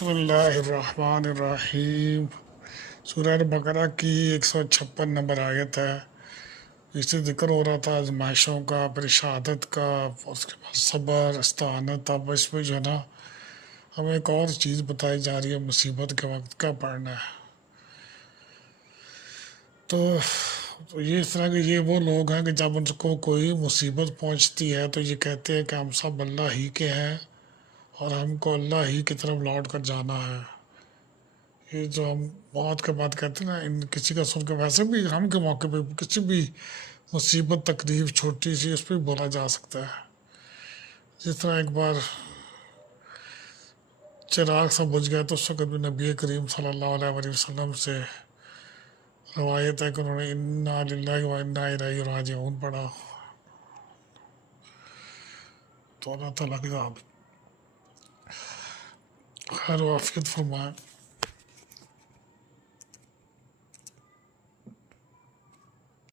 بسم اللہ الرحمن الرحیم۔ سورہ بقرہ کی 156 نمبر آیت ہے۔ اس سے ذکر ہو رہا تھا آزمائشوں کا، پھر شہادت کا، اس کے بعد صبر، استعانت۔ اب اس میں جو ہے نا ہمیں ایک اور چیز بتائی جا رہی ہے، مصیبت کے وقت کیا پڑھنا ہے۔ تو یہ اس طرح کے یہ وہ لوگ ہیں کہ جب ان کو کوئی مصیبت پہنچتی ہے تو یہ کہتے ہیں کہ ہم سب اللہ ہی کے ہیں اور ہم کو اللہ ہی کی طرف لوٹ کر جانا ہے۔ یہ جو ہم موت کے بعد کہتے ہیں نا، ان کسی کا سن کے، ویسے بھی ہم کے موقع پہ کسی بھی مصیبت تکلیف چھوٹی سی اس پہ بولا جا سکتا ہے۔ جس طرح ایک بار چراغ سا بجھ گیا تو اس وقت بھی نبی کریم صلی اللہ علیہ وسلم سے روایت ہے کہ انہوں نے انا للہ و انا الیہ راجعون پڑھا، تو اللہ تعالیٰ کی خیر و عافیت فرمائے۔